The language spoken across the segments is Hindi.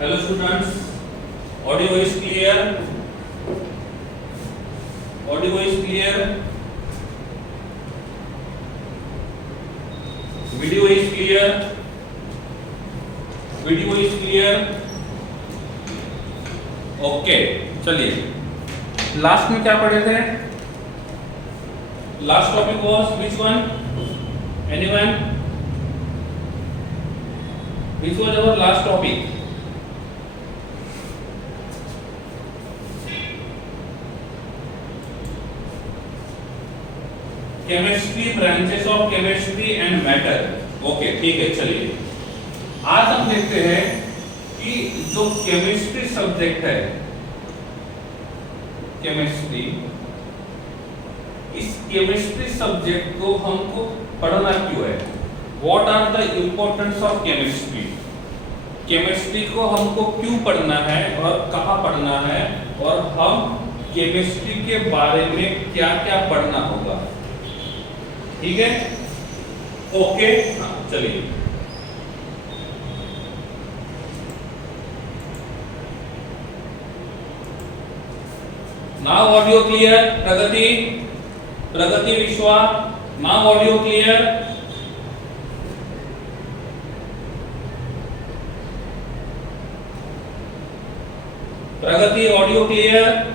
Hello students, audio is clear? Audio is clear? Video is clear? Video is clear? Okay, चलिए लास्ट में क्या पढ़े थे? Last topic was which one? Anyone? Which was our last topic? Chemistry, branches of chemistry and matter. Okay ठीक है, चलिए आज हम देखते हैं कि जो केमिस्ट्री सब्जेक्ट है, केमिस्ट्री, इस केमिस्ट्री सब्जेक्ट को हमको पढ़ना क्यों है? What are the importance of chemistry? Chemistry को हमको क्यों पढ़ना है और कहाँ पढ़ना है, और हम केमिस्ट्री के बारे में क्या क्या पढ़ना होगा? ठीक है, ओके, हाँ चलिए। Now audio clear? Pragati, Pragati Vishwa, now audio clear? Pragati audio clear?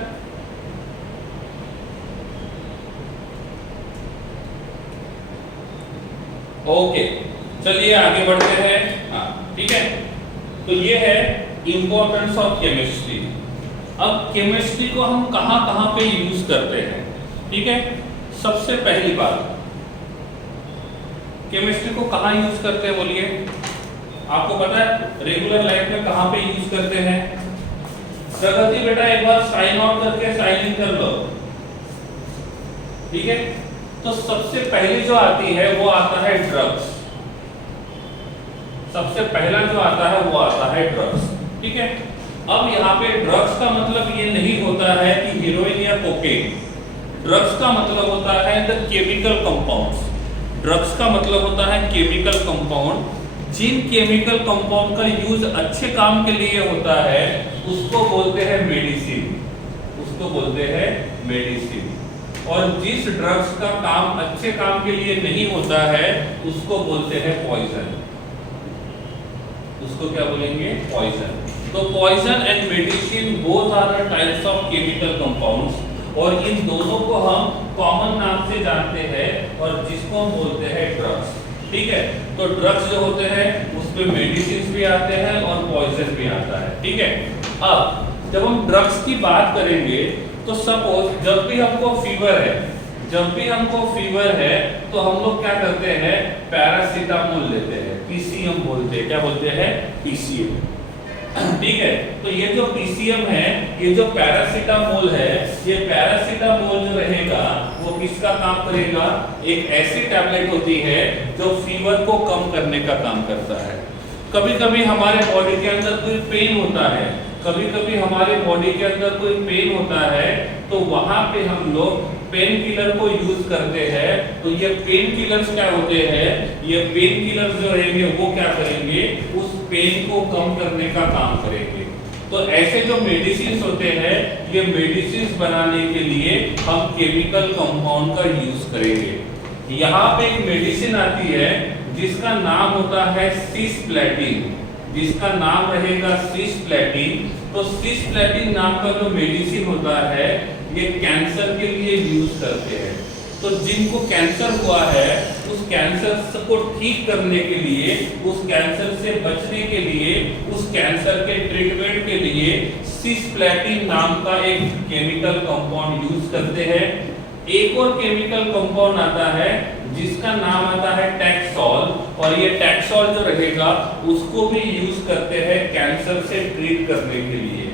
Okay, चलिए आगे बढ़ते हैं। हाँ ठीक है, तो ये है इंपॉर्टेंस ऑफ केमिस्ट्री। अब केमिस्ट्री को हम कहाँ कहाँ पे यूज करते हैं? ठीक है, सबसे पहली बात, केमिस्ट्री को कहाँ यूज करते हैं बोलिए? आपको पता है रेगुलर लाइफ में कहाँ पे यूज करते हैं? प्रगति बेटा एक बार साइन आउट करके साइन इन कर लो। ठीक है, तो सबसे पहली जो आती है वो आता है ड्रग्स। सबसे पहला जो आता है वो आता है ड्रग्स। ठीक है, अब यहाँ पे ड्रग्स का मतलब ये नहीं होता है कि हीरोइन या कोकेन। ड्रग्स का मतलब होता है द केमिकल कंपाउंड्स। ड्रग्स का मतलब होता है केमिकल कंपाउंड। जिन केमिकल कंपाउंड का यूज अच्छे काम के लिए होता है उसको बोलते हैं मेडिसिन, उसको बोलते हैं मेडिसिन। और जिस ड्रग्स का काम अच्छे काम के लिए नहीं होता है उसको बोलते हैं पॉइजन। उसको क्या बोलेंगे? पॉइजन। तो poison and medicine both are the types of chemical compounds, और इन दोनों को हम कॉमन नाम से जानते हैं और जिसको हम बोलते हैं ड्रग्स। ठीक है, तो ड्रग्स जो होते हैं उसमें मेडिसिन भी आते हैं और पॉइजन भी आता है। ठीक है, अब जब हम ड्रग्स की बात करेंगे तो सपोज जब भी हमको फीवर है, जब भी हमको फीवर है तो हम लोग क्या करते हैं? पैरासीटामोल लेते हैं, पीसीएम बोलते हैं। क्या बोलते हैं? पीसीएम। ठीक है, तो ये जो पीसीएम है, ये जो पैरासीटामोल है, ये पैरासीटामोल जो रहेगा वो किसका काम करेगा? एक ऐसी टैबलेट होती है जो फीवर को कम करने का काम करता है। कभी कभी हमारे बॉडी के अंदर कोई पेन होता है, कभी कभी हमारे बॉडी के अंदर कोई पेन होता है, तो वहां पे हम लोग पेन किलर को यूज करते हैं। तो ये पेन किलर्स क्या होते हैं? ये पेन किलर्स जो रहेंगे वो क्या करेंगे? उस पेन को कम करने का काम करेंगे। तो ऐसे जो मेडिसिन होते हैं, ये मेडिसिन बनाने के लिए हम केमिकल कंपाउंड का यूज करेंगे। यहाँ पे एक मेडिसिन आती है जिसका नाम होता है सिस्प्लेटिन, जिसका नाम रहेगा सिस्प्लेटिन। तो सिस्प्लेटिन नाम का जो मेडिसिन होता है ये कैंसर के लिए यूज करते हैं। तो जिनको कैंसर हुआ है उस कैंसर को ठीक करने के लिए, उस कैंसर से बचने के लिए, उस कैंसर के ट्रीटमेंट के लिए सिस्प्लेटिन नाम का एक केमिकल कंपाउंड यूज करते हैं। एक और केमिकल कंपाउंड आता है जिसका नाम आता है टैक्सोल, और ये टैक्सोल जो रहेगा उसको भी यूज करते हैं कैंसर से ट्रीट करने के लिए।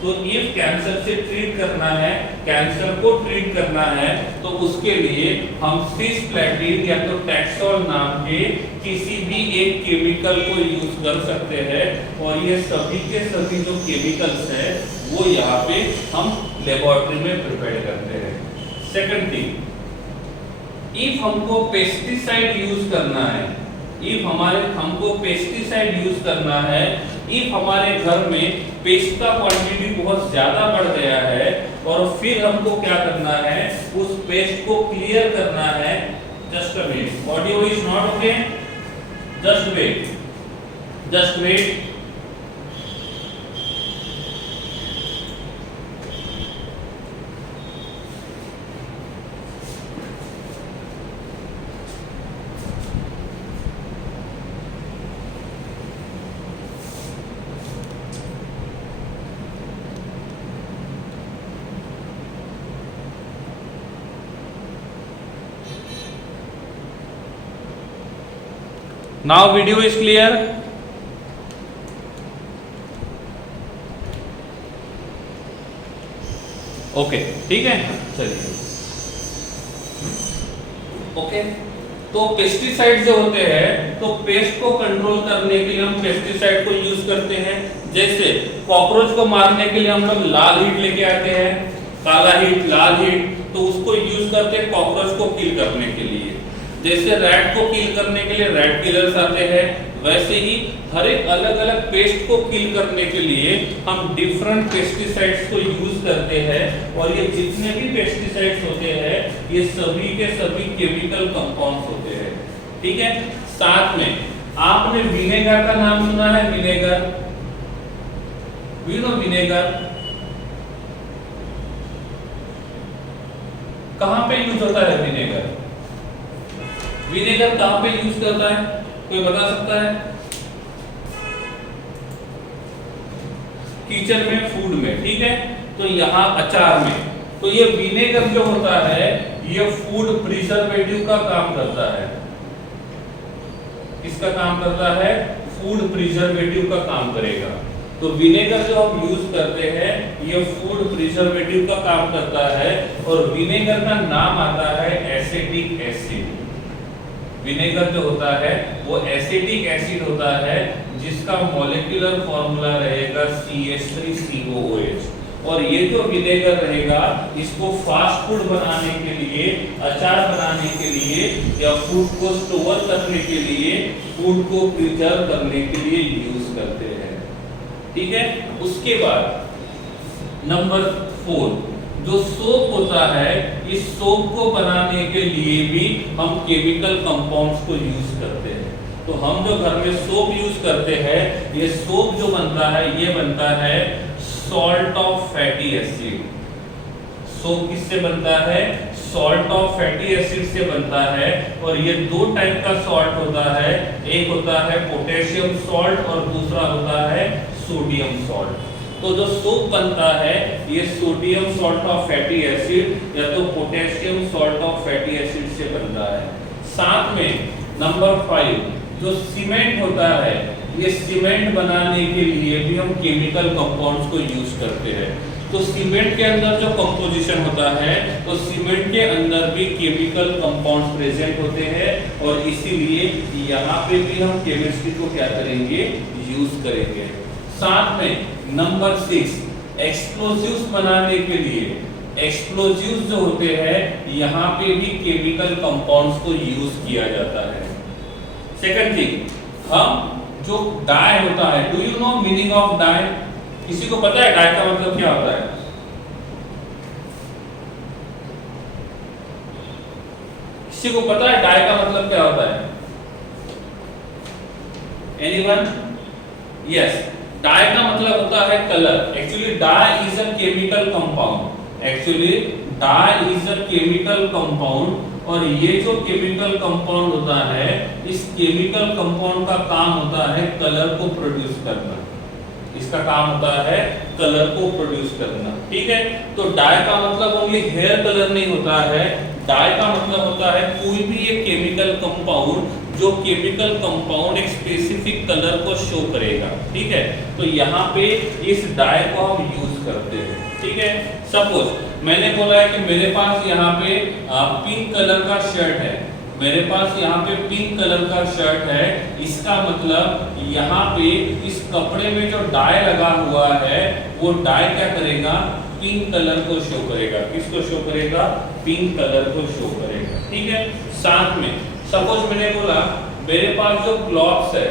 तो ये कैंसर से ट्रीट करना है, कैंसर को ट्रीट करना है, तो उसके लिए हम सिस्प्लेटिन या तो टैक्सोल नाम के किसी भी एक केमिकल को यूज कर सकते हैं। और ये सभी के सभी जो केमिकल्स हैं वो यहाँ पे हम लेबोरेटरी में प्रिपेयर करते हैं। सेकंड थिंग, इफ हमको पेस्टिसाइड यूज करना है, इफ हमारे हमको पेस्टिसाइड यूज करना है, इफ हमारे घर में पेस्ट का क्वांटिटी बहुत ज्यादा बढ़ गया है और फिर हमको क्या करना है, उस पेस्ट को क्लियर करना है। Just a minute, audio is not okay, just wait, just wait. Now video is clear. Okay, ठीक है, चलिए। ओके, तो पेस्टिसाइड जो होते हैं, तो पेस्ट को कंट्रोल करने के लिए हम पेस्टिसाइड को यूज करते हैं। जैसे कॉकरोच को मारने के लिए हम लोग लाल हीट लेके आते हैं, काला हीट, लाल हीट, तो उसको यूज करते हैं कॉकरोच को किल करने के लिए। जैसे रैट को किल करने के लिए रैट किलर्स आते हैं, वैसे ही हर एक अलग अलग पेस्ट को किल करने के लिए हम डिफरेंट पेस्टिसाइड्स को यूज करते हैं। और ये जितने भी पेस्टिसाइड्स होते हैं, ये सभी के सभी केमिकल कंपाउंड्स होते हैं, ठीक है। साथ में आपने विनेगर का नाम सुना है, विनेगर, विनेगर कहां पे यूज होता है? विनेगर, विनेगर कहां पे यूज करता है, कोई बता सकता है? किचन में, फूड में, ठीक है। तो यहाँ अचार में, तो ये विनेगर जो होता है ये फूड प्रिजर्वेटिव का काम करता है। किसका काम करता है? फूड प्रिजर्वेटिव का काम करेगा। तो विनेगर जो हम यूज करते हैं ये फूड प्रिजर्वेटिव का काम करता है। और विनेगर का नाम आता है एसिटिक एसिड। विनेगर जो होता है वो एसिटिक एसिड होता है, जिसका मॉलिक्यूलर फॉर्मूला रहेगा CH3COOH। और ये जो विनेगर रहेगा, इसको फास्ट फूड बनाने के लिए, अचार बनाने के लिए, या फूड को स्टोर करने के लिए, फूड को प्रिजर्व करने के लिए यूज करते हैं, ठीक है। उसके बाद नंबर 4, जो सोप होता है, इस सोप को बनाने के लिए भी हम केमिकल कंपाउंड्स को यूज करते हैं। तो हम जो घर में सोप यूज करते हैं, ये सोप जो बनता है ये बनता है salt of fatty acid. Soap किससे बनता है? सॉल्ट ऑफ फैटी एसिड से बनता है। और ये दो टाइप का सॉल्ट होता है, एक होता है पोटेशियम सॉल्ट और दूसरा होता है सोडियम सॉल्ट। तो जो सोप बनता है ये sodium salt of fatty acid या तो potassium salt of fatty acid से बनता है। साथ में नंबर 5, जो सीमेंट होता है, ये सीमेंट बनाने के लिए भी हम केमिकल कंपाउंड्स को यूज करते हैं। तो सीमेंट के अंदर जो कंपोजिशन होता है, तो सीमेंट के अंदर भी केमिकल कंपाउंड्स प्रेजेंट होते हैं। और इसीलिए यहाँ पे भी हम केमिस्ट्री को क्या करेंगे? यूज करेंगे। साथ में नंबर 6, एक्सप्लोजिव्स बनाने के लिए, एक्सप्लोजिव्स जो होते हैं यहाँ पे भी केमिकल कंपाउंड्स को यूज किया जाता है। सेकंड थिंग, हम जो डाई होता है, do you know meaning of dye? किसी को पता है डाई का मतलब क्या होता है? किसी को पता है डाई का मतलब क्या होता है? एनीवन? यस, डाई का मतलब होता है colour. Actually dye is a chemical compound. Actually dye is a chemical compound. और ये जो केमिकल कंपाउंड होता है, इस केमिकल कंपाउंड का काम होता है कलर को प्रोड्यूस करना। इसका काम होता है कलर को प्रोड्यूस करना, ठीक है। तो डाई का मतलब ओनली हेयर कलर नहीं होता है। डाई का मतलब होता है कोई भी एक केमिकल कंपाउंड जो केमिकल कंपाउंड एक स्पेसिफिक कलर को शो करेगा, ठीक है। तो यहाँ पे इस डाई को हम यूज करते हैं, ठीक है। सपोज मैंने बोला है कि मेरे पास यहाँ पे पिंक कलर का शर्ट है, मेरे पास यहाँ पे पिंक कलर का शर्ट है। इसका मतलब यहाँ पे इस कपड़े में जो डाई लगा हुआ है, वो डाई क्या करेगा? पिंक कलर को शो करेगा। किसको शो करेगा? पिंक कलर को शो करेगा, ठीक है। साथ में सपोज मैंने बोला मेरे पास जो क्लॉथ्स है,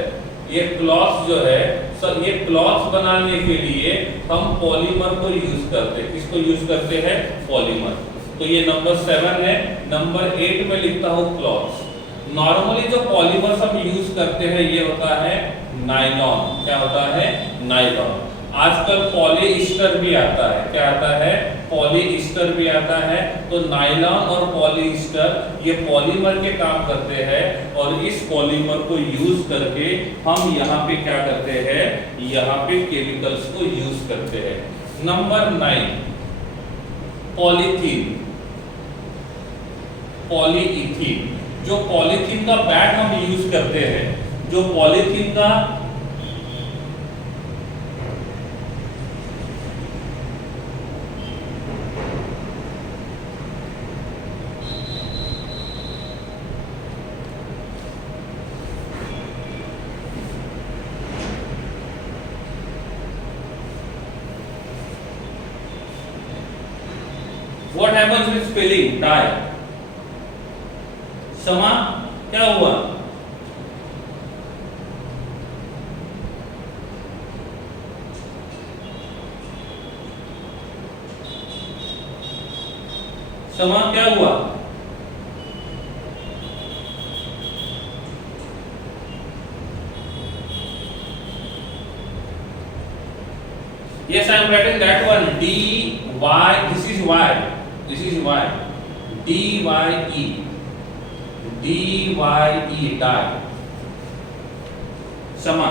ये क्लॉथ्स जो है सर, ये क्लॉथ्स बनाने के लिए हम पॉलीमर को यूज करते हैं। किसको यूज करते हैं? पॉलीमर। तो ये नंबर 7 है। नंबर 8 में लिखता हूँ क्लॉथ्स। नॉर्मली जो पॉलीमर्स हम यूज करते हैं ये होता है नायलॉन। क्या होता है? नायलॉन। आजकल पॉलीइस्टर भी आता है। क्या आता है? पॉलीइस्टर भी आता है। तो नायलॉन और पॉलीइस्टर ये पॉलीमर के काम करते हैं और इस पॉलीमर को यूज करके हम यहाँ पे क्या करते हैं? यहाँ पे केमिकल्स को यूज करते हैं। Number 9 polythene, polyethene. जो पॉलीथीन का बैग हम यूज करते हैं, जो पॉलीथीन का What happens with spilling? Die. समा क्या हुआ? समा क्या हुआ? Yes, I am writing that one. D Y. This is Y. This is Y. D Y E. D Y E. Die. समा.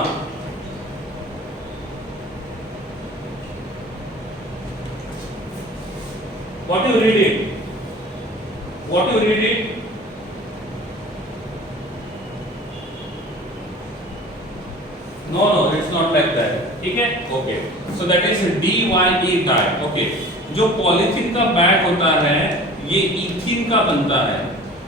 What you read it? What you read it? No, it's not like that. ठीक है? Okay. So that is DYE die. Okay. जो पॉलीथीन का बैग होता है ये इथीन का बनता है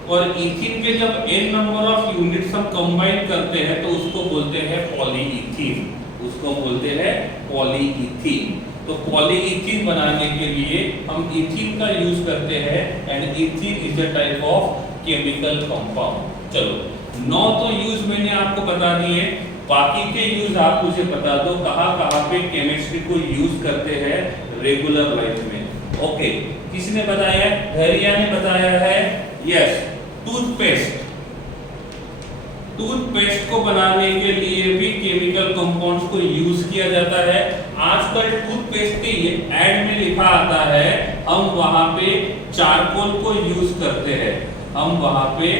और इथीन के जब n नंबर ऑफ यूनिट्स हम कंबाइन करते हैं तो उसको बोलते हैं पॉलीइथीन। उसको बोलते हैं पॉलीइथीन। तो पॉलीइथीन बनाने के लिए हम इथीन का यूज करते हैं and ethene is a type of chemical compound. चलो 9 तो यूज मैंने आपको बता दिए, बाकी के यूज आप मुझे बता दो कहाँ पे केमिस्ट्री को यूज करते हैं रेगुलर लाइफ में। ओके, किसने बताया? धैर्या ने बताया है। Yes, toothpaste. टूथपेस्ट को बनाने के लिए भी केमिकल कंपाउंड्स को यूज किया जाता है। आजकल टूथपेस्ट के ऐड में लिखा आता है हम वहां पे चारकोल को यूज करते हैं। हम वहां पे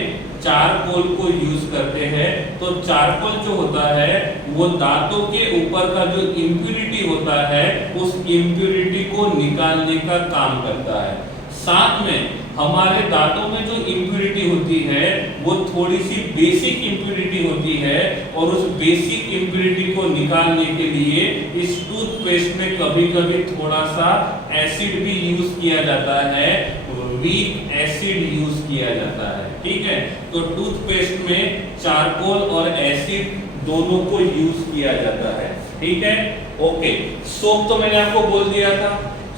चारकोल को यूज करते हैं। तो चारकोल जो होता है वो दांतों के ऊपर का जो इम्प्यूरिटी होता है उस इम्प्यूरिटी को निकालने का काम करता है। साथ में हमारे दांतों में जो इम्प्यूरिटी होती है वो थोड़ी सी बेसिक इम्प्यूरिटी होती है और उस बेसिक इम्प्यूरिटी को निकालने के लिए इस टूथपेस्ट में कभी-कभी थोड़ा सा एसिड भी यूज किया जाता है, वीक एसिड यूज किया जाता है। ठीक है, तो टूथपेस्ट में चारकोल और एसिड दोनों को यूज किया जाता है। ठीक है, ओके। सोप तो मैंने आपको बोल दिया था,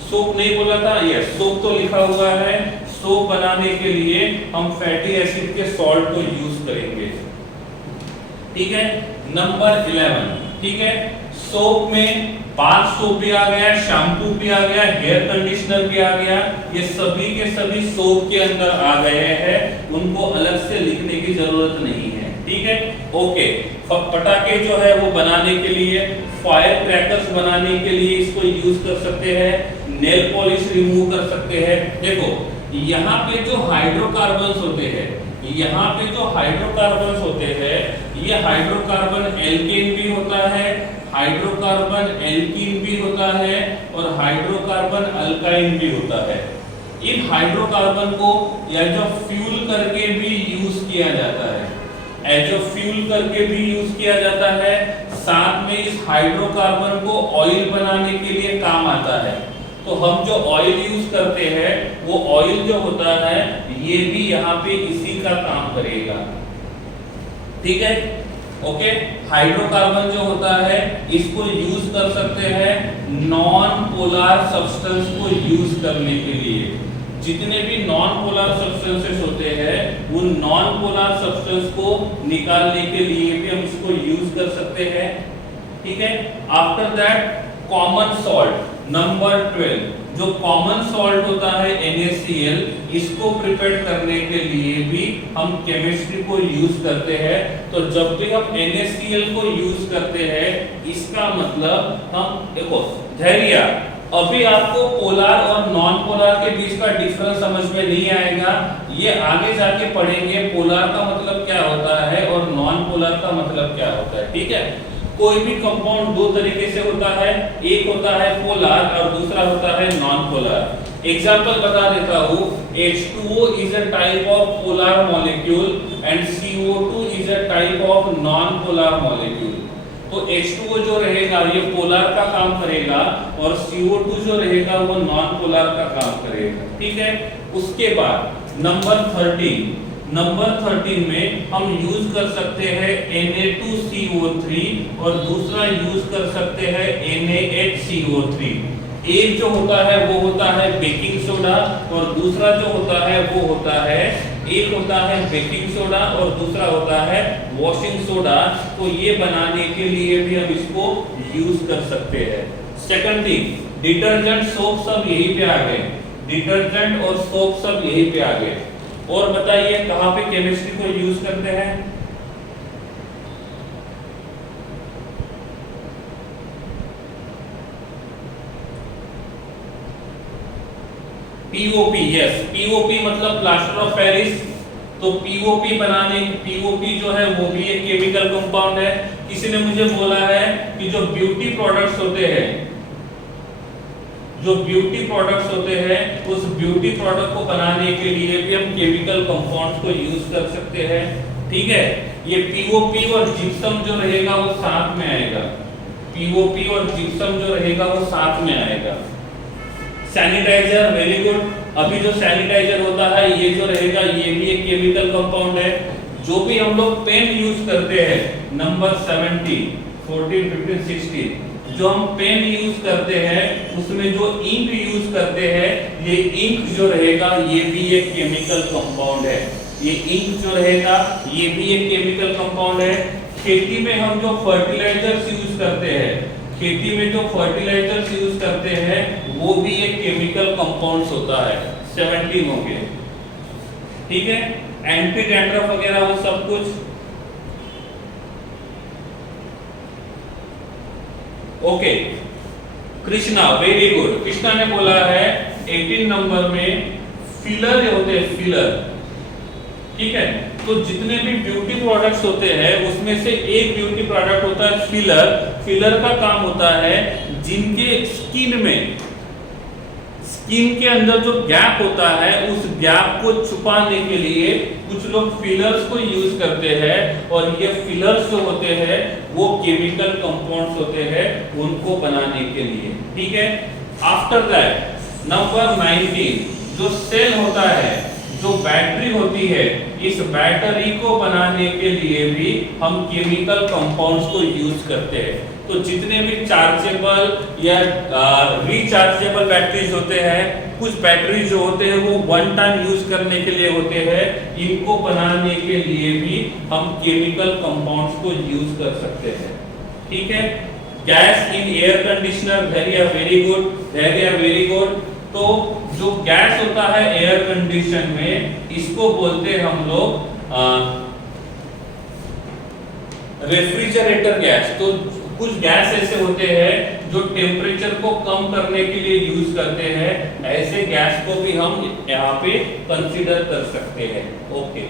सोप नहीं बोला था? यस, सोप तो लिखा हुआ है। सोप बनाने के लिए हम फैटी एसिड के सॉल्ट को यूज करेंगे। ठीक है, नंबर 11। ठीक है, सोप में बाथ सोप भी आ गया, शैम्पू भी आ गया, हेयर कंडीशनर भी आ गया। ये सभी के सभी सोप के अंदर आ गए हैं, उनको अलग से लिखने की जरूरत नहीं है। ठीक है, ओके। पटाखे जो है वो बनाने के लिए, फायर क्रैकर्स बनाने के लिए इसको यूज कर सकते हैं, नेल पॉलिश रिमूव कर सकते हैं। देखो यहाँ पे जो हाइड्रोकार्बन्स होते हैं, यहाँ पे जो हाइड्रोकार्बन्स होते हैं, ये हाइड्रोकार्बन एल्केन भी होता है, हाइड्रोकार्बन एल्कीन भी होता है और हाइड्रोकार्बन अल्काइन भी होता है। इन हाइड्रोकार्बन को एज अ फ्यूल करके भी यूज किया जाता है, एज अ फ्यूल करके भी यूज किया जाता है। साथ में इस हाइड्रोकार्बन को ऑयल बनाने के लिए काम आता है। तो हम जो ऑयल यूज करते हैं वो ऑयल जो होता है ये भी यहाँ पे इसी का काम करेगा। ठीक है, ओके। हाइड्रोकार्बन जो होता है इसको यूज कर सकते हैं नॉन पोलर सब्सटेंस को यूज करने के लिए। जितने भी नॉन पोलर सब्सटेंसेस होते हैं उन नॉन पोलर सब्सटेंस को निकालने के लिए भी हम इसको यूज कर सकते हैं। ठीक है, after that common salt number 12, जो कॉमन सॉल्ट होता है NaCl, इसको प्रिपेयर करने के लिए भी हम केमिस्ट्री को यूज करते हैं। तो जब भी हम NaCl को यूज करते हैं इसका मतलब हम देखो धैर्य, अभी आपको पोलर और नॉन पोलर के बीच का डिफरेंस समझ में नहीं आएगा, ये आगे जाके पढ़ेंगे पोलर का मतलब क्या होता है और नॉन पोलर का मतलब क्या होता है। ठीक है, कोई भी कंपाउंड दो तरीके से होता है, एक होता है पोलर और दूसरा होता है नॉन पोलर। एग्जांपल बता देता हूँ, H2O is a type of polar molecule and CO2 is a type of non-polar molecule। तो H2O जो रहेगा ये पोलर का काम करेगा और CO2 जो रहेगा वो नॉन पोलर का काम करेगा। ठीक है, उसके बाद नंबर 13 में हम यूज कर सकते हैं Na2CO3 और दूसरा यूज कर सकते हैं NaHCO3। एक जो होता है वो होता है बेकिंग सोडा और दूसरा जो होता है वो होता है, एक होता है बेकिंग सोडा और दूसरा होता है वॉशिंग सोडा। तो ये बनाने के लिए भी हम इसको यूज कर सकते हैं। सेकंड थिंग, डिटर्जेंट सोप सब यहीं पे आ गए, डिटर्जेंट और सोप सब यहीं पे आ गए। और बताइए कहां पे केमिस्ट्री को यूज करते हैं? पीओपी, यस, पीओपी मतलब प्लास्टर ऑफ पेरिस। तो पीओपी बनाने, पीओपी जो है वो भी एक केमिकल कंपाउंड है। किसी ने मुझे बोला है कि जो ब्यूटी प्रोडक्ट्स होते हैं, जो ब्यूटी प्रोडक्ट्स होते हैं उस ब्यूटी प्रोडक्ट को बनाने के लिए भी हम केमिकल कंपाउंड्स को यूज कर सकते हैं। ठीक है, ये पीओपी और जिप्सम जो रहेगा वो साथ में आएगा, पीओपी और जिप्सम जो रहेगा वो साथ में आएगा। सैनिटाइजर, वेरी गुड, अभी जो सैनिटाइजर होता है ये जो रहेगा ये भी एक केमिकल कंपाउंड है। जो भी हम लोग पेन यूज करते हैं, नंबर 17, 14, 15, 16, जो हम पेन यूज करते हैं उसमें जो इंक यूज करते हैं, ये इंक जो रहेगा ये भी एक केमिकल कंपाउंड है। ये इंक जो रहेगा ये भी एक केमिकल कंपाउंड है। खेती में हम जो फर्टिलाइजर्स यूज करते हैं, खेती में जो फर्टिलाइजर्स यूज करते हैं वो भी एक केमिकल कंपाउंड्स होता है। 17 हो गए। ठीक है, एंटी डैंड्रफ वगैरह वो सब कुछ। Okay, Krishna, very good, Krishna ने बोला है 18 नंबर में फिलर होते हैं, फिलर। ठीक है, तो जितने भी ब्यूटी प्रोडक्ट्स होते हैं उसमें से एक ब्यूटी प्रोडक्ट होता है फिलर। फिलर का काम होता है जिनके स्किन में, स्किन के अंदर जो गैप होता है उस गैप को छुपाने के लिए कुछ लोग फिलर्स को यूज करते हैं और ये फिलर्स जो होते हैं वो केमिकल कंपाउंड्स होते हैं उनको बनाने के लिए। ठीक है, आफ्टर दैट नंबर 19, जो सेल होता है, जो बैटरी होती है, इस बैटरी को बनाने के लिए भी हम केमिकल कंपाउंड्स को यूज करते हैं। तो जितने भी चार्जेबल या रिचार्जेबल बैटरीज होते हैं, कुछ बैटरी जो होते हैं वो वन टाइम यूज करने के लिए होते हैं, इनको बनाने के लिए भी हम केमिकल कंपाउंड्स को यूज कर सकते हैं। ठीक है, gas in air conditioner, very good, very good. तो जो गैस होता है एयर कंडीशन में, इसको बोलते हैं हम लोग रेफ्रिजरेटर गैस। तो कुछ गैस ऐसे होते हैं जो टेम्परेचर को कम करने के लिए यूज करते हैं, ऐसे गैस को भी हम यहाँ पे कंसीडर कर सकते हैं। Okay,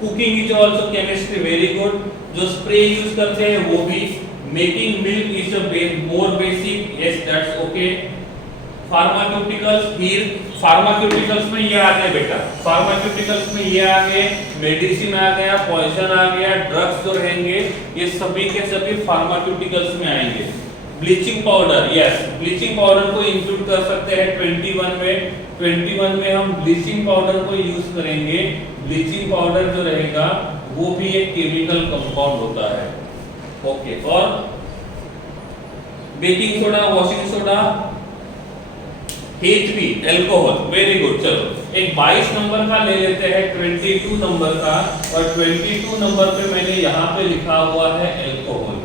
cooking is also chemistry, very good. जो स्प्रे यूज करते हैं वो भी, making milk is a more basic, yes that's okay. Pharmaceuticals, फिर फार्मास्यूटिकल्स में ये आ गए बेटा, फार्मास्यूटिकल्स में ये आ गए, मेडिसिन आ गया, पॉइजन आ गया, ड्रग्स जो रहेंगे ये सभी के सभी फार्मास्यूटिकल्स में आएंगे। Bleaching powder, yes, bleaching powder को इंक्लूड कर सकते हैं 21 में। 21 में हम ब्लीचिंग पाउडर को यूज करेंगे। ब्लीचिंग पाउडर जो रहेगा वो भी एक केमिकल कंपाउंड होता है। ओके, और baking soda, washing soda, H2 alcohol, very good. चलो एक 22 नंबर का ले लेते हैं, 22 नंबर का, और 22 नंबर पे मैंने यहाँ पे लिखा हुआ है अल्कोहल।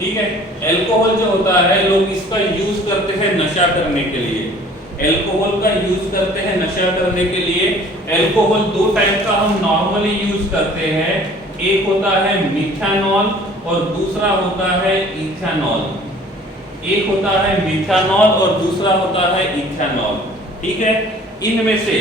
ठीक है, अल्कोहल जो होता है लोग इसका यूज करते हैं नशा करने के लिए। अल्कोहल का यूज करते हैं नशा करने के लिए। अल्कोहल दो टाइप का हम नॉर्मली यूज करते हैं, एक होता है मिथानॉल और दूसरा होता है इथेनॉल। एक होता है मिथानॉल और दूसरा होता है इथेनॉल। ठीक है, इनमें से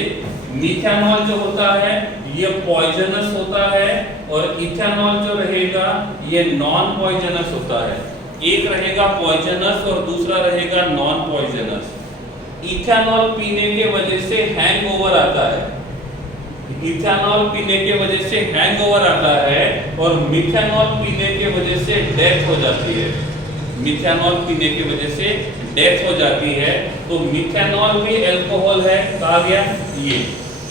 मिथानॉल जो होता है ये पॉइजनस होता है और इथेनॉल जो रहेगा ये नॉन पॉइजनस होता है। एक रहेगा पॉइजनस और दूसरा रहेगा नॉन पॉइजनस। इथेनॉल पीने के वजह से हैंगओवर आता है, इथेनॉल पीने के वजह से हैंगओवर आता है, और मिथानॉल पीने के वजह से डेथ हो जाती है। मिथानॉल पीने की वजह से डेथ हो जाती है। तो मिथानॉल भी अल्कोहल है, कहा गया। ये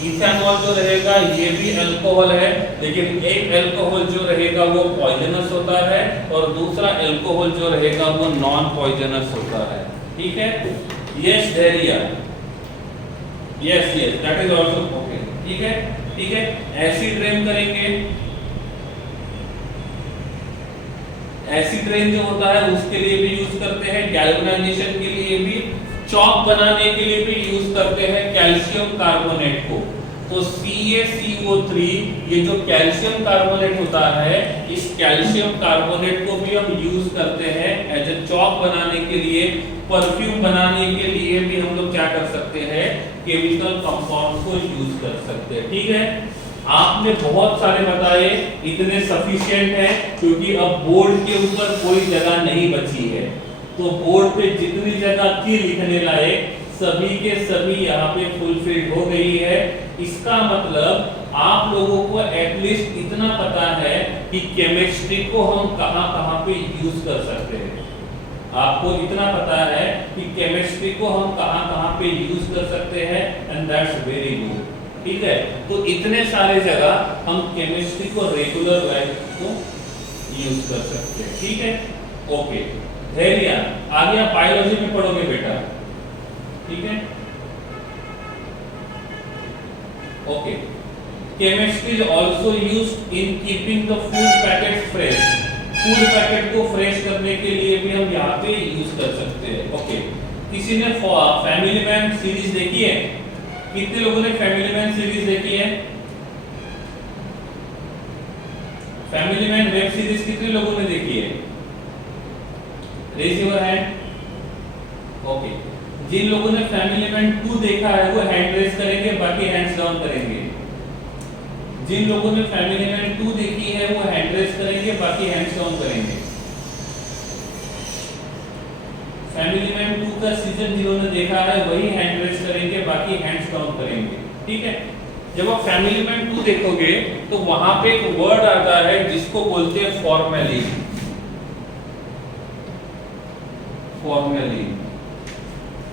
इथेनॉल जो रहेगा ये भी अल्कोहल है, लेकिन एक अल्कोहल जो रहेगा वो पॉइजनस होता है और दूसरा अल्कोहल जो रहेगा वो नॉन पॉइजनस होता है। ठीक है, यस धैर्य, yes yes that is also okay. ठीक है, ठीक है, एसिड रेन करेंगे। एसिड रेन जो होता है उसके लिए भी यूज करते हैं, गैल्वेनाइजेशन के लिए भी, चॉक बनाने के लिए भी यूज करते हैं कैल्शियम कार्बोनेट को। तो CaCO3 ये जो कैल्शियम कार्बोनेट होता है, इस कैल्शियम कार्बोनेट को भी हम यूज करते हैं एज ए चॉक बनाने के लिए, परफ्यूम बनाने के लिए भी हम लोग क्या कर सकते हैं, केमिकल कंपाउंड को यूज कर सकते हैं। ठीक है, आपने बहुत सारे बताए, इतने सफिशिएंट है, क्योंकि अब बोर्ड के ऊपर कोई जगह नहीं बची है। तो बोर्ड पे जितनी जगह थी लिखने लायक सभी के सभी यहाँ पे फुलफिल हो गई है। इसका मतलब आप लोगों को एटलीस्ट इतना पता है कि केमिस्ट्री को हम कहाँ-कहाँ पे यूज कर सकते हैं। आपको इतना पता है कि केमिस्ट्री को हम कहाँ-कहाँ पे यूज कर सकते हैं, एंड दैट्स वेरी गुड। ठीक है, तो इतने सारे जगह हम केमिस्ट्री को रेगुलर लाइफ को यूज कर सकते हैं। ठीक है, ओके धैर्य, आगे आप बायोलॉजी में पढ़ोगे बेटा। ठीक है, okay. Chemistry is also used in keeping the food packet fresh. Food packet को फ्रेश करने के लिए भी हम यहाँ पे यूज कर सकते हैं। ओके, किसी ने फैमिली मैन सीरीज देखी है? कितने लोगों ने फैमिली मैन सीरीज देखी है? फैमिली मैन वेब सीरीज कितने लोगों ने देखी है? Raise your hand. ओके, जिन लोगों ने फैमिली मैन 2 देखा है वो हैंड रेज करेंगे, बाकी हैंड्स डाउन करेंगे। जिन लोगों ने फैमिली मैन 2 देखी है वो हैंड रेज करेंगे, बाकी हैंड्स डाउन करेंगे। फैमिली मैन 2 का सीजन जिन्होंने देखा है वही हैंड रेज करेंगे, बाकी हैंड्स डाउन करेंगे। ठीक है, जब आप फैमिली मैन 2 देखोगे तो वहां पे एक वर्ड आता है जिसको बोलते हैं फॉर्मेलिन। फॉर्मेलिन,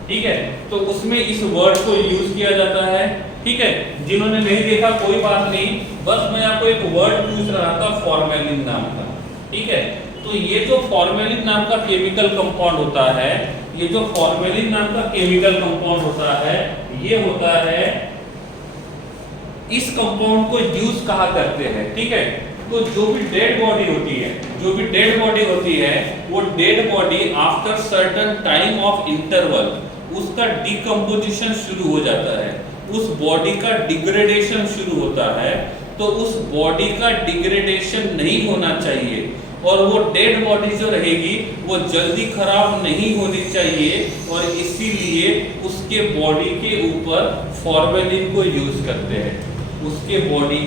ठीक है, तो उसमें इस वर्ड को यूज किया जाता है। ठीक है, जिन्होंने नहीं देखा कोई बात नहीं, बस मैं आपको एक वर्ड पूछ रहा था फॉर्मेलिन नाम का। ठीक है, तो ये जो फॉर्मेलिन नाम का केमिकल कंपाउंड होता है, ये जो फॉर्मेलिन नाम का केमिकल कंपाउंड होता है, ये होता है, इस कंपाउंड को यूज कहाँ करते हैं? ठीक है, तो जो भी डेड बॉडी होती है, जो भी डेड बॉडी होती है, वो dead body after certain time of interval उसका डिकम्पोजिशन शुरू हो जाता है, उस बॉडी का डिग्रेडेशन शुरू होता है। तो उस बॉडी का डिग्रेडेशन नहीं होना चाहिए और वो डेड बॉडी जो रहेगी वो जल्दी खराब नहीं होनी चाहिए, और इसीलिए उसके बॉडी के ऊपर फॉर्मेलिन को यूज करते हैं। उसके बॉडी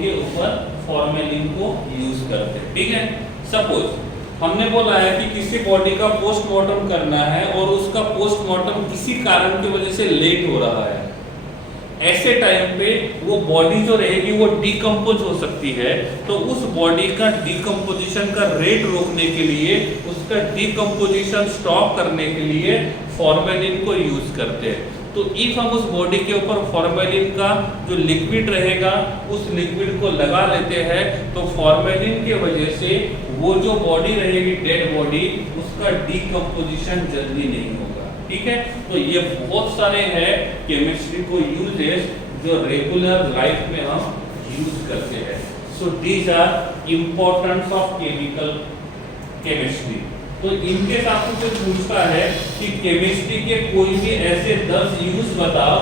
के ऊपर फॉर्मेलिन को यूज करते हैं। ठीक है, सपोज हमने बोला है कि किसी बॉडी का पोस्टमार्टम करना है और उसका पोस्टमार्टम किसी कारण की वजह से लेट हो रहा है, ऐसे टाइम पे वो बॉडी जो रहेगी वो डिकम्पोज हो सकती है। तो उस बॉडी का डिकम्पोजिशन का रेट रोकने के लिए, उसका डिकम्पोजिशन स्टॉप करने के लिए फॉर्मेलिन को यूज करते हैं। तो इफ हम उस बॉडी के ऊपर फॉर्मेलिन का जो लिक्विड रहेगा उस लिक्विड को लगा लेते हैं, तो फॉर्मेलिन के वजह से वो जो बॉडी रहेगी डेड बॉडी, उसका डिकम्पोजिशन जल्दी नहीं होगा। ठीक है। तो ये बहुत सारे हैं केमिस्ट्री को यूजेस जो रेगुलर लाइफ में हम यूज करते हैं। So these are importance of chemistry. तो इनके साथ कुछ पूछता है कि केमिस्ट्री के कोई भी ऐसे 10 यूज बताओ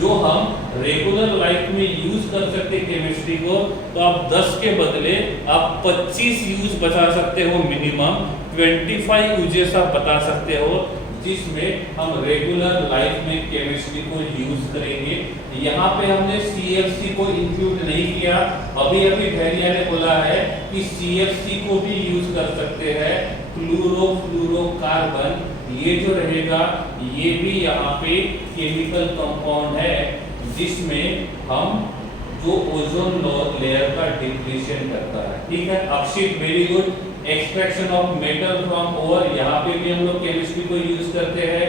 जो हम रेगुलर लाइफ में यूज कर सकते केमिस्ट्री को। तो आप 10 के बदले आप 25 यूज बता सकते हो, मिनिमम 25 यूजेस आप बता सकते हो जिसमें हम रेगुलर लाइफ में केमिस्ट्री को यूज करेंगे। यहाँ पे हमने CFC को इंक्लूड नहीं किया। अभी भैरिया ने बोला है कि CFC को भी यूज कर सकते हैं, क्लोरोफ्लोरोकार्बन, ये जो रहेगा ये भी यहाँ पे केमिकल कंपाउंड है जिसमें हम जो ओजोन लेयर का डिप्लीशन करता है। ठीक है Akshit, very good. Extraction of metal from ore, यहाँ पे भी हम लोग केमिस्ट्री को यूज करते हैं।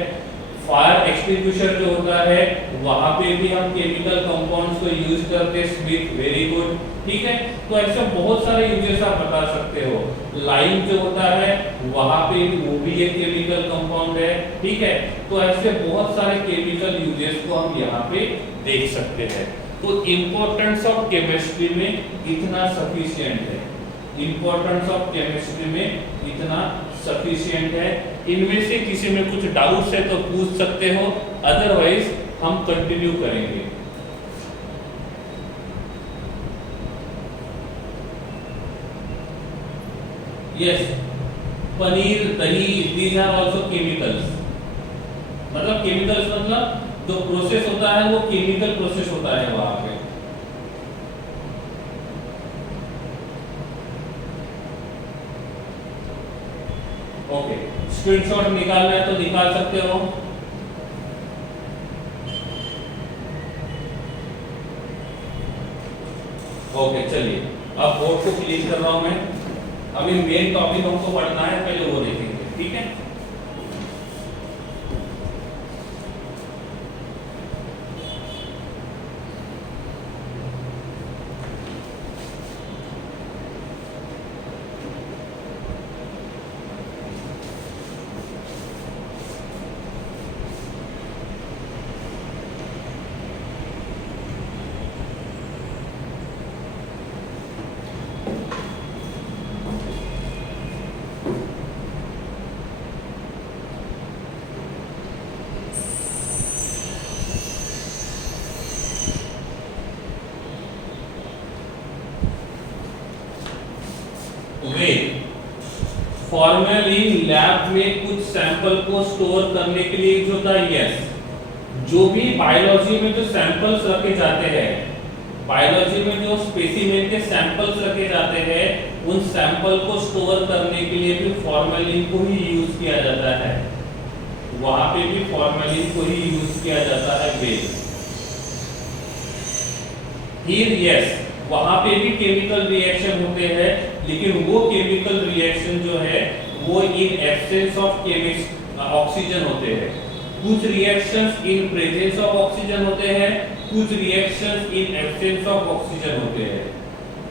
फायर एक्सटिंग्विशर जो होता है वहां पे भी हम केमिकल कंपाउंड्स को यूज करते हैं। Smith, very good. ठीक है तो ऐसे बहुत सारे यूजेस आप बता सकते हो। लाइम जो होता है वहां पे वो भी एक केमिकल कंपाउंड है। ठीक है तो ऐसे बहुत सारे केमिकल यूजेस को हम यहाँ पे देख सकते हैं। तो इंपॉर्टेंस ऑफ केमिस्ट्री में इतना सफिशिएंट है, इंपॉर्टेंस ऑफ केमिस्ट्री में इतना सफिशिएंट है। इनमें से किसी में कुछ डाउट्स है तो पूछ सकते हो, अदरवाइज हम कंटिन्यू करेंगे। यस, पनीर, दही, दीज आर आल्सो केमिकल्स। मतलब केमिकल्स मतलब जो प्रोसेस होता है वो केमिकल प्रोसेस होता है वहां पे। ओके, स्क्रीनशॉट निकालना है तो निकाल सकते हो। ओके चलिए, अब बोर्ड को क्लीन कर रहा हूं मैं। अभी मेन टॉपिक हमको पढ़ना है, पहले वो देखेंगे। ठीक है फॉर्मलिन लैब में कुछ सैंपल को स्टोर करने के लिए जो होता है, यस, जो भी बायोलॉजी में जो सैंपल्स रखे जाते हैं, बायोलॉजी में जो स्पेसिमेन के सैंपल्स रखे जाते हैं, उन सैंपल को स्टोर करने के लिए भी फॉर्मलिन को ही यूज किया जाता है। वहां पे भी फॉर्मलिन को ही यूज किया जाता है बेस। हियर यस, वहां पे भी केमिकल रिएक्शन होते हैं, लेकिन वो केमिकल रिएक्शन जो है वो इन एब्सेंस ऑफ ऑक्सीजन होते हैं। कुछ reactions in presence of oxygen होते हैं, कुछ reactions in absence of oxygen होते हैं।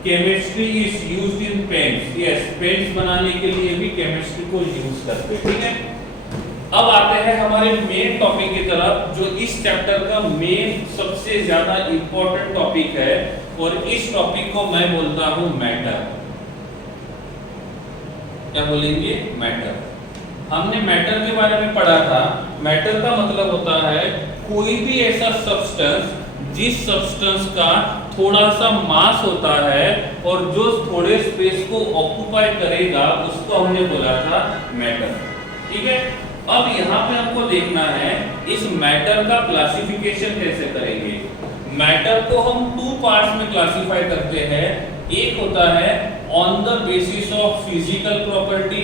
Chemistry is used in paints, yes, paints बनाने के लिए भी केमिस्ट्री को यूज करते हैं। ठीक है अब आते हैं हमारे मेन टॉपिक की तरफ, जो इस चैप्टर का मेन सबसे ज्यादा इंपॉर्टेंट टॉपिक है, और इस टॉपिक को मैं बोलता हूं मैटर। क्या बोलेंगे? मैटर। हमने मैटर के बारे में पढ़ा था। मैटर का मतलब होता है कोई भी ऐसा सब्सटेंस जिस सब्सटेंस का थोड़ा सा मास होता है और जो थोड़े स्पेस को ऑक्युपाई करेगा, उसको हमने बोला था मैटर। ठीक है अब यहाँ पे हमको देखना है इस मैटर का क्लासिफिकेशन कैसे करेंगे। मैटर को हम 2 पार्ट्स में क्लासिफाई करते हैं। एक होता है on the basis of physical property,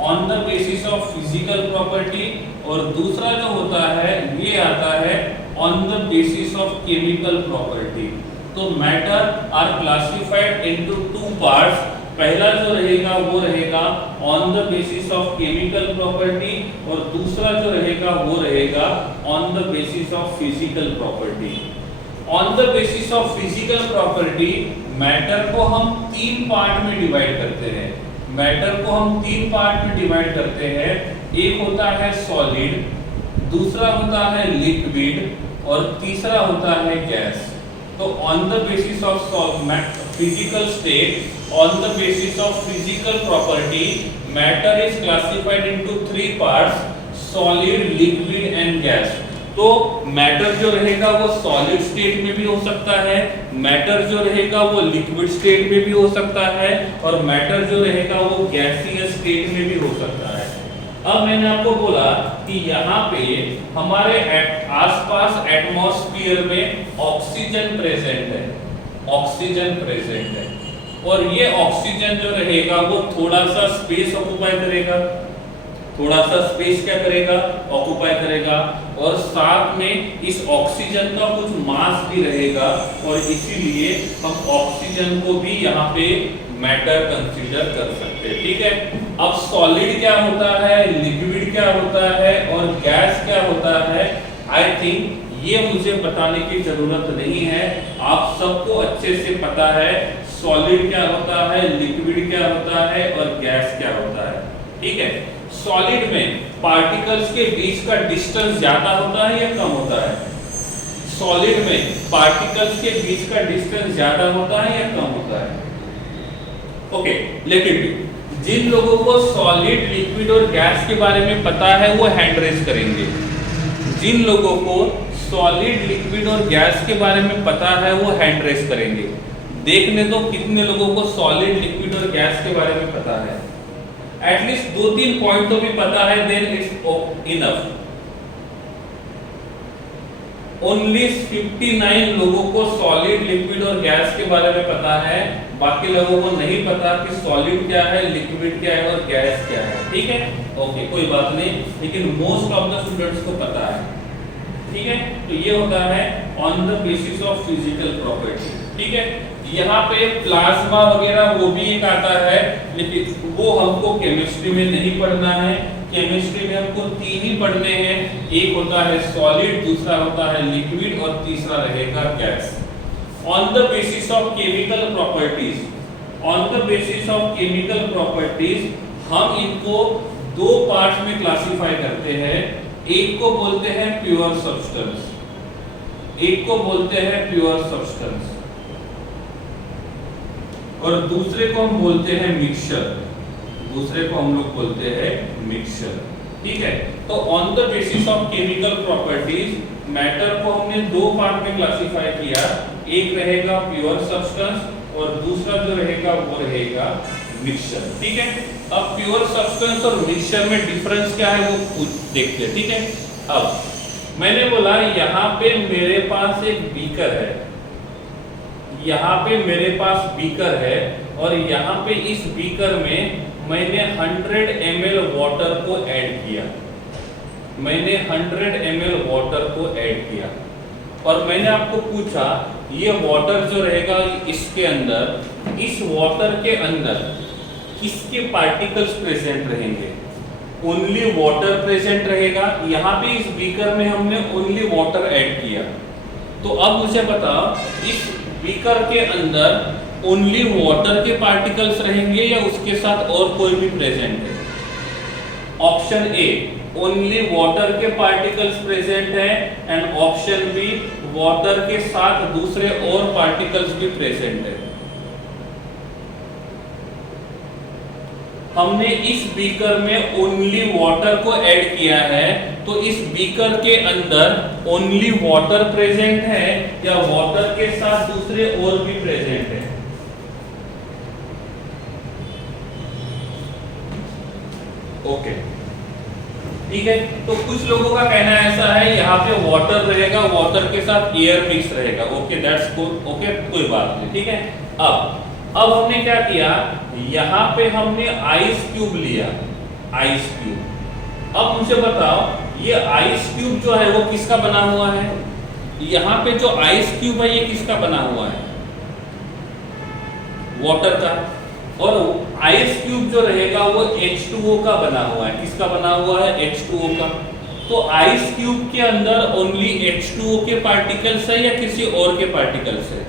on the basis of physical property, और दूसरा जो होता है ये आता है on the basis of chemical property. तो matter are classified into 2 parts. पहला जो रहेगा वो रहेगा on the basis of chemical property, और दूसरा जो रहेगा वो रहेगा on the basis of physical property. On the basis of physical property matter को हम 3 पार्ट में डिवाइड करते हैं। मैटर को हम 3 पार्ट में डिवाइड करते हैं। एक होता है सॉलिड, दूसरा होता है लिक्विड और तीसरा होता है गैस। तो on the basis of physical state, on the basis of physical property, matter is classified into 3 parts, solid, liquid and gas. तो मैटर जो रहेगा वो सॉलिड स्टेट में भी हो सकता है, मैटर जो रहेगा वो लिक्विड स्टेट में भी हो सकता है, और मैटर जो रहेगा वो गैसियस स्टेट में भी हो सकता है। अब मैंने आपको बोला कि यहाँ पे हमारे आसपास एटमॉस्फेयर में ऑक्सीजन प्रेजेंट है, ऑक्सीजन प्रेजेंट है, और ये ऑक्सीजन जो रहेगा वो थोड़ा सा स्पेस ऑक्युपाई करेगा, थोड़ा सा स्पेस क्या करेगा, ऑक्युपाई करेगा, और साथ में इस ऑक्सीजन का कुछ मास भी रहेगा, और इसीलिए हम ऑक्सीजन को भी यहाँ पे मैटर कंसीडर कर सकते हैं। ठीक है, अब सॉलिड क्या होता है, लिक्विड क्या होता है और गैस क्या होता है, आई थिंक ये मुझे बताने की जरूरत नहीं है, आप सबको अच्छे से पता है सॉलिड क्या होता है, लिक्विड क्या होता है और गैस क्या होता है। ठीक है, सॉलिड में पार्टिकल्स के बीच का डिस्टेंस ज्यादा होता है या कम होता है? सॉलिड में पार्टिकल्स के बीच का डिस्टेंस ज्यादा होता है या कम होता है? Okay, let it be. जिन लोगों को सॉलिड, लिक्विड और गैस के बारे में पता है वो हैंड रेज करेंगे। जिन लोगों को सॉलिड, लिक्विड और गैस के बारे में पता है वो हैंड रेज करेंगे। देखने दो कितने लोगों को सॉलिड, लिक्विड और गैस के बारे में पता है। एटलीस्ट 2-3 पॉइंट तो भी पता है, देन इट्स इनफ। ओनली 59 लोगों को सॉलिड, लिक्विड और गैस के बारे में पता है, बाकी लोगों को नहीं पता कि सॉलिड क्या है, लिक्विड क्या है और गैस क्या है। ठीक है, ओके, कोई बात नहीं, लेकिन मोस्ट ऑफ द स्टूडेंट्स को पता है। ठीक है, तो ये होता है on the basis of physical property. ठीक है, यहाँ पे प्लाज्मा वगैरह वो भी एक आता है, लेकिन वो हमको केमिस्ट्री में नहीं पढ़ना है। केमिस्ट्री में हमको 3 ही पढ़ने हैं, एक होता है सॉलिड, दूसरा होता है लिक्विड और तीसरा रहेगा gas. On the basis of chemical properties, on the basis of chemical properties हम इनको 2 पार्ट्स में क्लासिफाई करते हैं। एक को बोलते हैं प्योर सब्सटेंस, एक को बोलते हैं प्योर सब्सटेंस, और दूसरे को हम बोलते हैं मिक्सचर, दूसरे को हम लोग बोलते हैं मिक्सचर। ठीक है, तो on the basis of chemical properties matter को हमने 2 पार्ट में क्लासिफाई किया, एक रहेगा प्योर सब्सटेंस और दूसरा जो रहेगा वो रहेगा मिक्सचर। ठीक है, अब प्योर सब्सटेंस और मिक्सचर में डिफरेंस क्या है वो देखते हैं। ठीक है, अब मैंने बोला यहाँ पे मेरे पास एक बीकर है, यहाँ पे मेरे पास बीकर है, और यहाँ पे इस बीकर में मैंने 100 ml वाटर को ऐड किया, मैंने 100 ml वाटर को ऐड किया, और मैंने आपको पूछा ये वाटर जो रहेगा इसके अंदर, इस वाटर के अंदर किसके पार्टिकल्स प्रेजेंट रहेंगे? ओनली वाटर प्रेजेंट रहेगा। यहाँ पे इस बीकर में हमने ओनली वाटर ऐड किया, तो अब मुझे बताओ इस बीकर के अंदर ओनली वाटर के पार्टिकल्स रहेंगे या उसके साथ और कोई भी प्रेजेंट है? ऑप्शन ए ओनली वाटर के पार्टिकल्स प्रेजेंट है, एंड ऑप्शन बी वाटर के साथ दूसरे और पार्टिकल्स भी प्रेजेंट है। हमने इस बीकर में ओनली वाटर को ऐड किया है, तो इस बीकर के अंदर ओनली वाटर प्रेजेंट है या वाटर के साथ दूसरे और भी प्रेजेंट है? ओके, ठीक है, तो कुछ लोगों का कहना ऐसा है यहाँ पे वाटर रहेगा, वाटर के साथ एयर मिक्स रहेगा। ओके, दैट्स गुड, ओके, कोई बात नहीं। ठीक है, अब हमने क्या किया, यहाँ पे हमने आइस क्यूब लिया, आइस क्यूब। अब मुझे बताओ ये आइस क्यूब जो है वो किसका बना हुआ है? यहाँ पे जो आइस क्यूब है ये किसका बना हुआ है? वाटर का। और आइस क्यूब जो रहेगा वो H2O का बना हुआ है। किसका बना हुआ है? H2O का। तो आइस क्यूब के अंदर ओनली H2O के पार्टिकल्स है या किसी और के पार्टिकल्स है?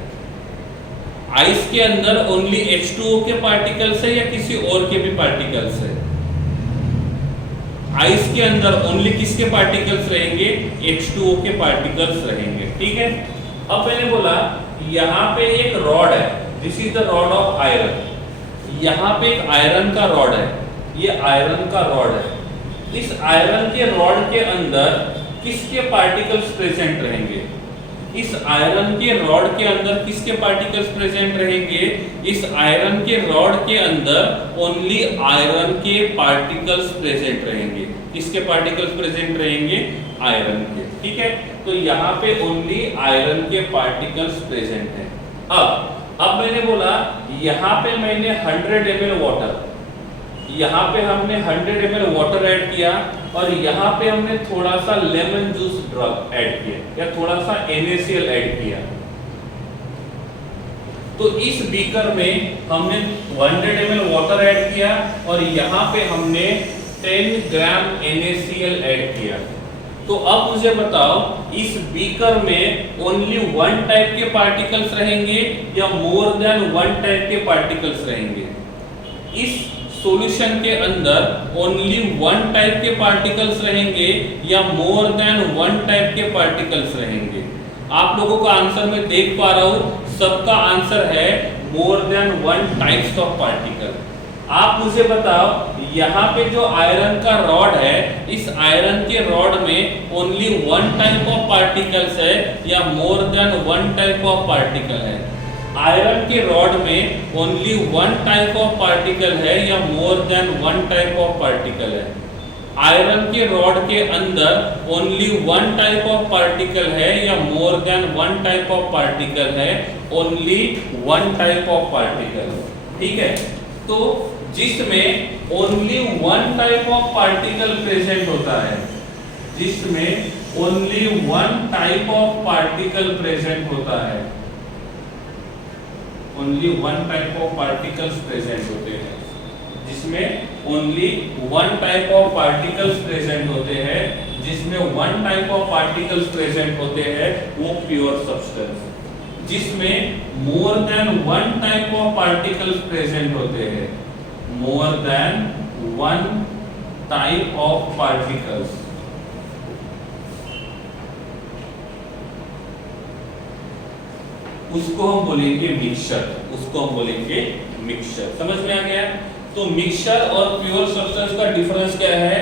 आइस के अंदर ओनली H2O के पार्टिकल्स है या किसी और के भी पार्टिकल्स है? आइस के अंदर ओनली किसके पार्टिकल्स रहेंगे, H2O के पार्टिकल्स रहेंगे। ठीक है, अब मैंने बोला यहाँ पे एक रॉड है, this is the rod of iron. यहाँ पे एक आयरन का रॉड है, ये आयरन का रॉड है। इस आयरन के रॉड के अंदर किसके पार्टिकल्स प्रेजेंट रहेंगे, इस आयरन के रॉड के अंदर किसके पार्टिकल्स प्रेजेंट रहेंगे, इस आयरन के रॉड के अंदर ओनली आयरन के पार्टिकल्स प्रेजेंट रहेंगे। किसके पार्टिकल्स प्रेजेंट रहेंगे, आयरन के। ठीक है, तो यहाँ पे ओनली आयरन के पार्टिकल्स प्रेजेंट हैं। अब मैंने बोला यहाँ पे मैंने 100 ml वाटर, यहाँ पे हमने 100 ml वाटर ऐड किया और यहाँ पे हमने थोड़ा सा लेमन जूस ड्रॉप ऐड किया या थोड़ा सा NaCl ऐड किया। तो इस बीकर में हमने 100 ml वाटर ऐड किया और यहाँ पे हमने 10 ग्राम NaCl ऐड किया। तो अब मुझे बताओ इस बीकर में ओनली वन टाइप के पार्टिकल्स रहेंगे या मोर देन वन टाइप के पार्टिकल्स रहेंगे। इस सॉल्यूशन के अंदर ओनली वन टाइप के पार्टिकल्स रहेंगे या मोर देन वन टाइप के पार्टिकल्स रहेंगे। आप लोगों का आंसर मैं देख पा रहा हूं, सबका आंसर है मोर than one types of particle. आप मुझे बताओ यहाँ पे जो आयरन का रॉड है, इस आयरन के रॉड में only one type of particles है या more than one type of particle है। आयरन के रॉड में only one type of particle है या more than one type of particle है। आयरन के रॉड के अंदर only one type of particle है या more than one type of particle है, only one type of particle. ठीक है, तो जिसमें only one type of particle present होता है, जिसमें only one type of particle present होता है, only one type of particles present होते हैं, जिसमें only one type of particles present होते हैं, जिसमें one type of particles present होते हैं वो प्योर सब्सटेंस। जिसमें मोर than one type of particles present होते हैं, मोर than one type of particles, उसको हम बोलेंगे मिक्सचर, उसको हम बोलेंगे मिक्सचर। समझ में आ गया? तो मिक्सचर और प्योर सब्सटेंस का डिफरेंस क्या है?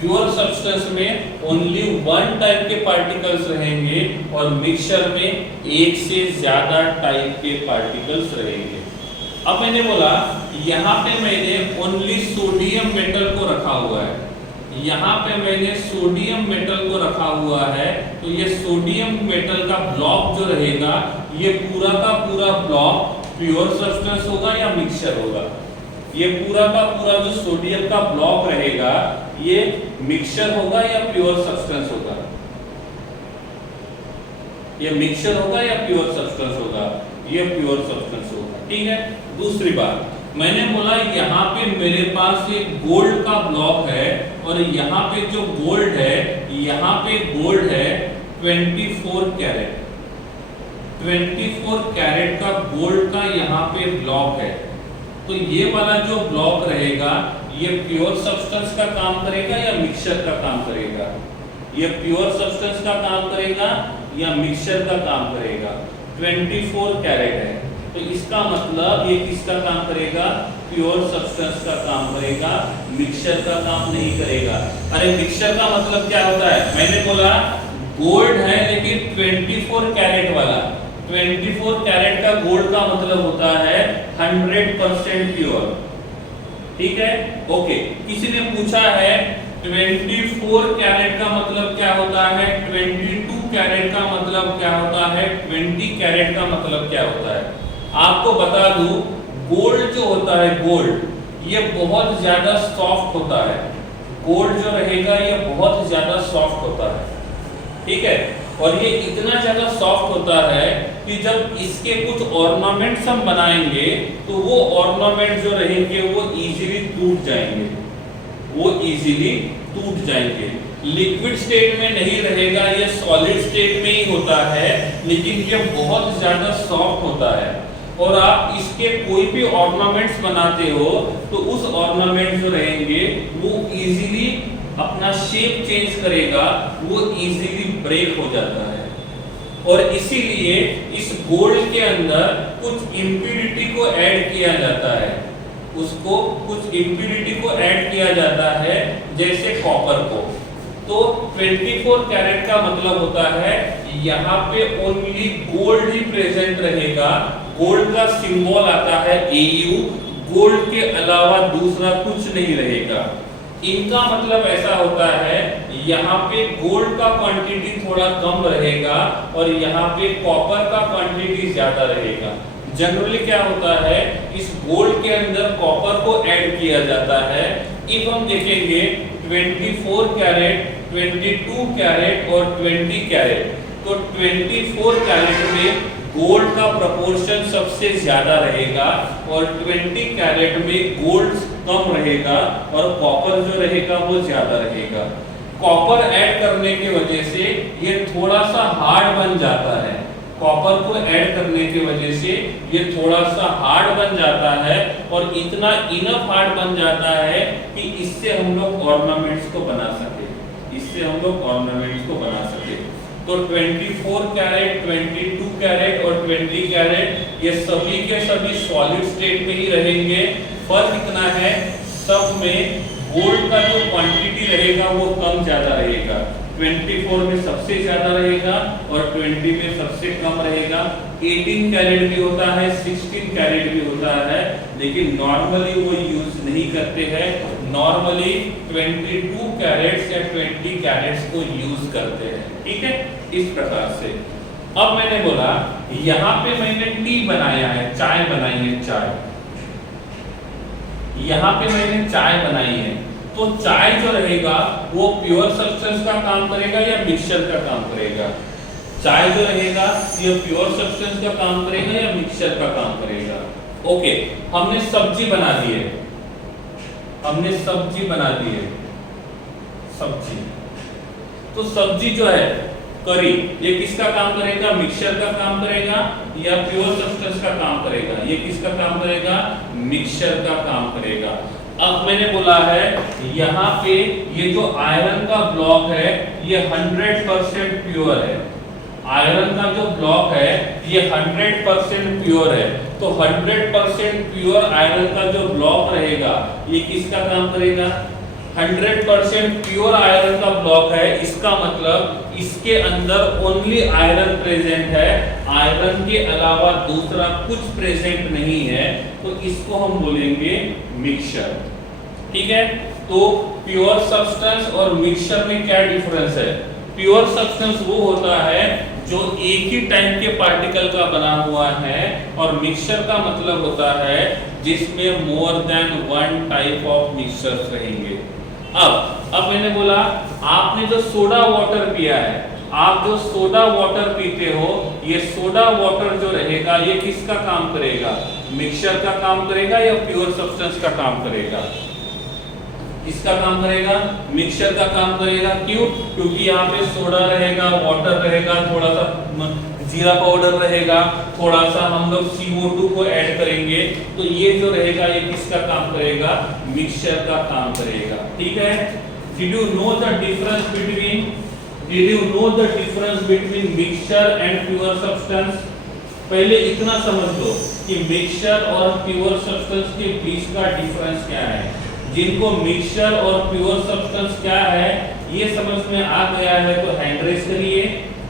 प्योर सब्सटेंस में ओनली वन टाइप के पार्टिकल्स रहेंगे और मिक्सचर में एक से ज्यादा टाइप के पार्टिकल्स रहेंगे। अब मैंने बोला यहाँ पे मैंने ओनली सोडियम मेटल को रखा हुआ है, यहाँ पे मैंने सोडियम मेटल को रखा हुआ है, तो ये सोडियम मेटल का ब्लॉक जो रहेगा ये पूरा का पूरा ब्लॉक प्योर सब्सटेंस होगा या मिक्सचर होगा? ये पूरा का पूरा जो सोडियम का ब्लॉक रहेगा ये मिक्सचर होगा या प्योर सब्सटेंस होगा? ये मिक्सचर होगा या प्योर सब्सटेंस होगा? ये प्योर सब्सटेंस होगा। ठीक है, दूसरी बात मैंने बोला यहाँ पे मेरे पास एक गोल्ड का ब्लॉक है और यहाँ पे जो गोल्ड है, यहाँ पे गोल्ड है 24 कैरेट, 24 कैरेट का गोल्ड का यहाँ पे ब्लॉक है। तो ये वाला जो ब्लॉक रहेगा ये प्योर सब्सटेंस का काम करेगा या मिक्सचर का काम करेगा? ये प्योर सब्सटेंस का काम करेगा या मिक्सचर का काम करेगा? 24 कैरेट है तो इसका मतलब ये किसका काम करेगा? प्योर सब्सटेंस का काम करेगा, मिक्सचर का काम नहीं करेगा। अरे मिक्सचर का मतलब क्या होता है? मैंने बोला गोल्ड है लेकिन 24 कैरेट वाला, 24 कैरेट का गोल्ड का मतलब होता है 100% प्योर। ठीक है, ओके। किसी ने पूछा है 24 कैरेट का मतलब क्या होता है, 22 कैरेट का मतलब क्या होता है, 20 कैरेट का मतलब क्या होता है? आपको बता दूं गोल्ड जो होता है, गोल्ड ये बहुत ज्यादा सॉफ्ट होता है। गोल्ड जो रहेगा ये बहुत ज्यादा सॉफ्ट होता है। ठीक है, और ये इतना ज्यादा सॉफ्ट होता है कि जब इसके कुछ ऑर्नामेंट्स हम बनाएंगे तो वो ऑर्नामेंट जो रहेंगे वो इजीली टूट जाएंगे, वो इजीली टूट जाएंगे। लिक्विड स्टेट में नहीं रहेगा, ये सॉलिड स्टेट में ही होता है, लेकिन ये बहुत ज्यादा सॉफ्ट होता है। और आप इसके कोई भी ऑर्नामेंट्स बनाते हो तो उस ऑर्नामेंट जो रहेंगे वो इजीली अपना शेप चेंज करेगा वो इजीली ब्रेक हो जाता है। और इसीलिए इस गोल्ड के अंदर कुछ इम्प्यूरिटी को ऐड किया जाता है, उसको कुछ इम्प्यूरिटी को ऐड किया जाता है, जैसे कॉपर को। तो 24 कैरेट का मतलब होता है यहाँ पे ओनली गोल्ड ही प्रेजेंट रहेगा, गोल्ड का सिंबल आता है AU, गोल्ड के अलावा दूसरा कुछ नहीं रहेगा। इनका मतलब ऐसा होता है यहाँ पे गोल्ड का क्वांटिटी थोड़ा कम रहेगा और यहाँ पे कॉपर का क्वांटिटी ज्यादा रहेगा। जनरली क्या होता है, इस गोल्ड के अंदर कॉपर को ऐड किया जाता है। इफ हम देखेंगे 24 कैरेट, 22 कैरेट और 20 कैरेट, तो 24 कैरेट में गोल्ड का प्रोपोर्शन सबसे ज्यादा रहेगा और 20 कैरेट में गोल्ड कम रहेगा और कॉपर जो रहेगा वो ज्यादा रहेगा। कॉपर ऐड करने की वजह से ये थोड़ा सा हार्ड बन जाता है, कॉपर को ऐड करने की वजह से ये थोड़ा सा हार्ड बन जाता है और इतना इनफ हार्ड बन जाता है कि इससे हम लोग ऑर्नामेंट्स को बना सके, इससे हम लोग ऑर्नामेंट्स को बना सके। तो 24 कैरेट, 22 कैरेट और 20 कैरेट ये सभी के सभी सॉलिड स्टेट में ही रहेंगे। फर्क इतना है, सब में गोल्ड का जो क्वांटिटी रहेगा वो कम ज्यादा रहेगा। 24 में सबसे ज्यादा रहेगा और 20 में सबसे कम रहेगा। 18 कैरेट भी होता है, 16 कैरेट भी होता है, लेकिन नॉर्मली वो यूज नहीं करते हैं। नॉर्मली 22 कैरेट्स या 20 कैरेट्स को यूज करते हैं। ठीक है, इस प्रकार से। अब मैंने बोला यहाँ पे मैंने टी बनाया है, चाय बनाई है, चाय यहाँ पे मैंने चाय बनाई है, तो चाय जो रहेगा वो प्योर सब्सटेंस का काम करेगा या मिक्सचर का काम करेगा? चाय जो रहेगा ये प्योर सब्सटेंस का काम करेगा या मिक्सचर का काम करेगा? ओके, हमने सब्जी बना दी है, हमने सब्जी बना दी है, सब्जी। तो सब्जी जो है करी, ये किसका काम करेगा? मिक्सचर का काम करेगा या प्योर सब्सटेंस का काम करेगा? ये किसका काम करेगा? मिक्सचर का काम करेगा। अब मैंने बोला है यहाँ पे ये जो आयरन का ब्लॉक है ये 100% प्योर है। आयरन का जो ब्लॉक है ये 100% प्योर है। तो 100% प्योर आयरन का जो ब्लॉक रहेगा ये किसका काम करेगा? 100% प्योर आयरन का ब्लॉक है, इसका मतलब इसके अंदर ओनली आयरन प्रेजेंट है, आयरन के अलावा दूसरा कुछ प्रेजेंट नहीं है, तो इसको हम बोलेंगे मिक्सचर। ठीक है, तो प्योर सब्सटेंस और मिक्सचर में क्या डिफरेंस है? प्योर सब्सटेंस वो होता है जो एक ही टाइप के पार्टिकल का बना हुआ है, और मिक्सचर का मतलब होता है जिसमें मोर than one type of mixtures रहेंगे। अब मैंने बोला आपने जो सोडा वाटर पिया है, आप जो सोडा वाटर पीते हो, ये सोडा वाटर जो रहेगा ये किसका काम करेगा? मिक्सचर का काम करेगा या प्योर सब्सटेंस का काम करेगा? इसका काम करेगा, मिक्सचर का काम करेगा। क्यों? क्योंकि यहाँ पे सोडा रहेगा, वाटर रहेगा, थोड़ा सा जीरा पाउडर रहेगा, थोड़ा सा हम लोग CO2 को ऐड करेंगे, तो ये जो रहेगा ये किसका काम करेगा? मिक्सचर का काम करेगा। ठीक है, Did you know the difference between mixture and pure substance? पहले इतना समझ लो कि मिक्सचर और प्योर सब्सटेंस के बीच का डिफरेंस क्या है। जिनको मिक्सचर और प्योर सब्सटेंस क्या है ये समझ में आ गया है तो हैंड रेज करिए,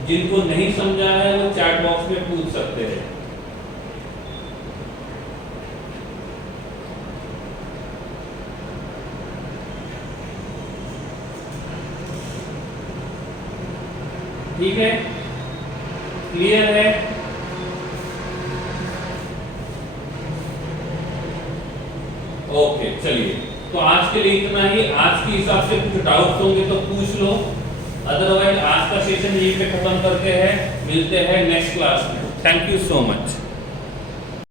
जिनको नहीं समझा है वो चैट बॉक्स में पूछ सकते हैं। ठीक है, क्लियर है? ओके, चलिए, तो आज के लिए इतना ही। आज के हिसाब से कुछ डाउट्स होंगे तो पूछ लो, अदरवाइज आज का सेशन यहीं पे खत्म करते हैं। मिलते हैं नेक्स्ट क्लास में। Thank you so much.